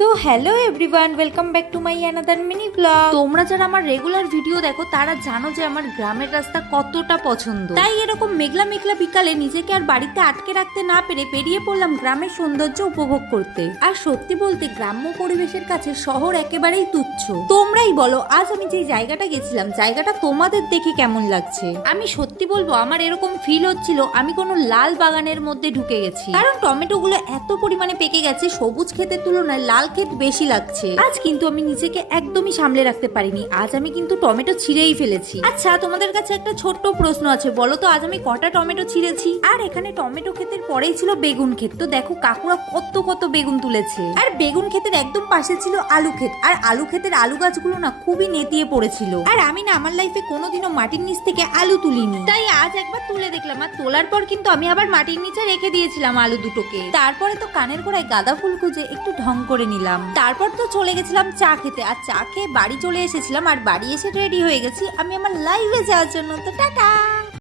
তো hello everyone, welcome back to my another mini blog. তোমরা যারা আমার রেগুলার ভিডিও দেখো তারা জানো যে আমার গ্রামের রাস্তা কতটা পছন্দ। তাই এরকম মেঘলা মেঘলা বিকালে নিজেকে আর বাড়িতে আটকে রাখতে না পেরে বেরিয়ে পড়লাম গ্রামের সৌন্দর্য উপভোগ করতে। আর সত্যি বলতে গ্রাম্য পরিবেশের কাছে শহর একেবারেই তুচ্ছ। তোমরাই বলো আজ আমি যে জায়গাটা গেছিলাম জায়গাটা তোমাদের দেখে কেমন লাগছে। আমি সত্যি বলবো আমার এরকম ফিল হচ্ছিল আমি কোনো লাল বাগানের মধ্যে ঢুকে গেছি, কারণ টমেটো গুলো এত পরিমাণে পেকে গেছে, সবুজ ক্ষেতের তুলনায় লাল ক্ষেত বেশি লাগছে। আজ কিন্তু আমি নিজেকে একদমই সামলে রাখতে পারিনি, আজ আমি কিন্তু টমেটো ছিঁড়েই ফেলেছি। আচ্ছা তোমাদের কাছে একটা ছোট্ট প্রশ্ন আছে, বলো তো আজ আমি কটা টমেটো ছিঁড়েছি? আর এখানে টমেটো ক্ষেতের পরেই ছিল বেগুন ক্ষেত, তো দেখো কাকুরা কত কত বেগুন তুলেছে। আর বেগুন ক্ষেতের একদম পাশে ছিল আলু ক্ষেত, আর আলু ক্ষেতের আলু গাছগুলো না খুবই নেতিয়ে পড়েছিল। আর আমি না আমার লাইফে কোনোদিনও মাটির নিচ থেকে আলু তুলিনি, তাই আজ একবার তুলে দেখলাম। আর তোলার পর কিন্তু আমি আবার মাটির নিচে রেখে দিয়েছিলাম আলু দুটোকে। তারপরে তো কানের গোড়ায় গাঁদা ফুল খুঁজে একটু ঢং করে নিলাম। তারপর তো চলে গেছিলাম চা খেতে, আর চা খেয়ে বাড়ি চলে এসেছিলাম। আর বাড়ি এসে রেডি হয়ে গেছি আমি আমার লাইভে যাওয়ার জন্য। তো টাটা।